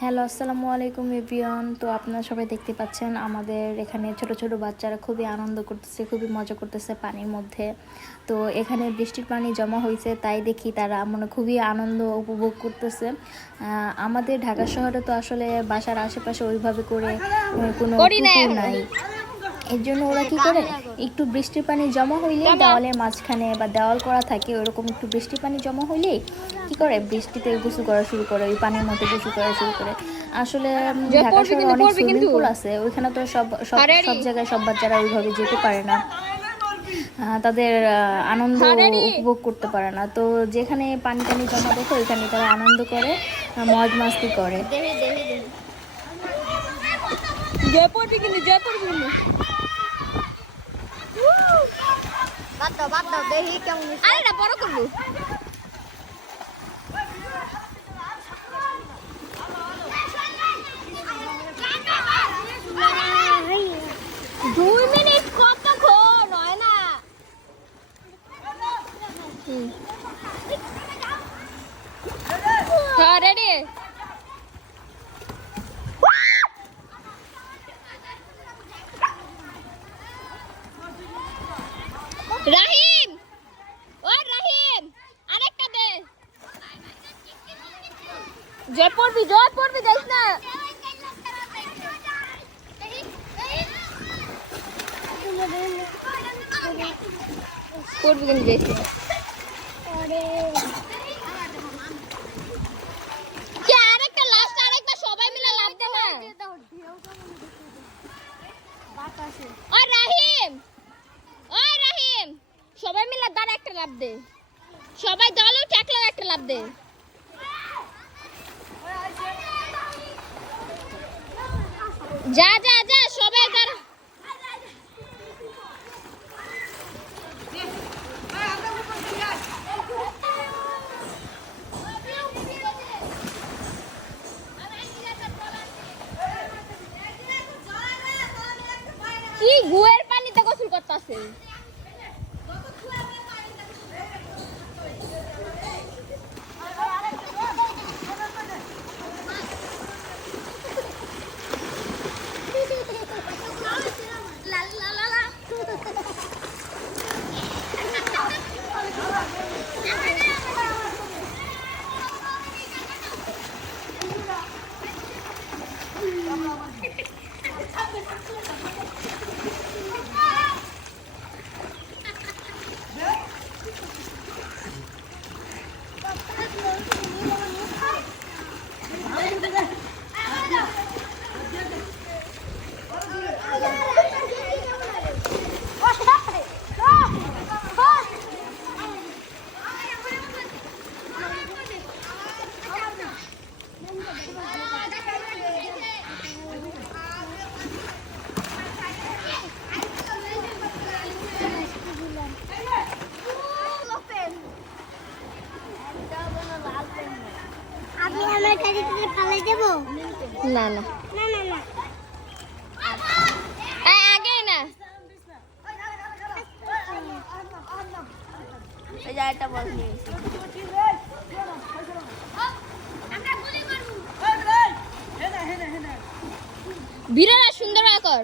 Hello আসসালামু আলাইকুম এভিয়ন তো আপনারা সবাই দেখতে পাচ্ছেন আমাদের এখানে ছোট ছোট বাচ্চারা খুবই আনন্দ করতেছে খুবই মজা করতেছে পানির মধ্যে। তো এখানে বৃষ্টির পানি জমা হয়েছে তাই দেখি তারা মানে খুবই আনন্দ উপভোগ করতেছে। আমাদের ঢাকা শহরে তো আসলে বাসার আশেপাশে ওইভাবে করে কোনো। নাই। এর জন্য ওরা কি করে? একটু বৃষ্টির পানি জমা হইলে দেওয়ালের মাঝখানে বা দেওয়াল করা থাকে ওরকম একটু বৃষ্টির পানি জমা হইলে কি করে? বৃষ্টিতে গোসল করা শুরু করে ওই পানির মধ্যে গোসল করা শুরু করে। আসলে ঢাকা শহরে অনেক সুইমিং পুল আছে ওইখানে তো সব সব সব জায়গায় সব বাচ্চারা ওইভাবে যেতে পারে না। তাদের আনন্দ উপভোগ করতে পারে না। তো যেখানে পানি টানি জমা দেখে ওইখানে তারা আনন্দ করে মজ মাস্তি করে। কিন্তু যে কিন্তু দাও দেখি কেমন আরে না, বড় করব। দুই মিনিট কতক্ষণ হয় না। হ্যাঁ রেডি রাহিম জয় পড়বি জয় পড়বি দেখ না। পড়বি কিন্তু দে না সবাই মিলে দাঁড়া একটা লাভ দে। সবাই দলে উঠে একটা লাভ দে। যা যা যা সবাই তারা কি গুয়ের পানিতে গোসল করতেছে আমি আমার গাড়ি থেকে দেবো? না না। না না না। একটা বল নিয়ে বিরাট সুন্দর আকর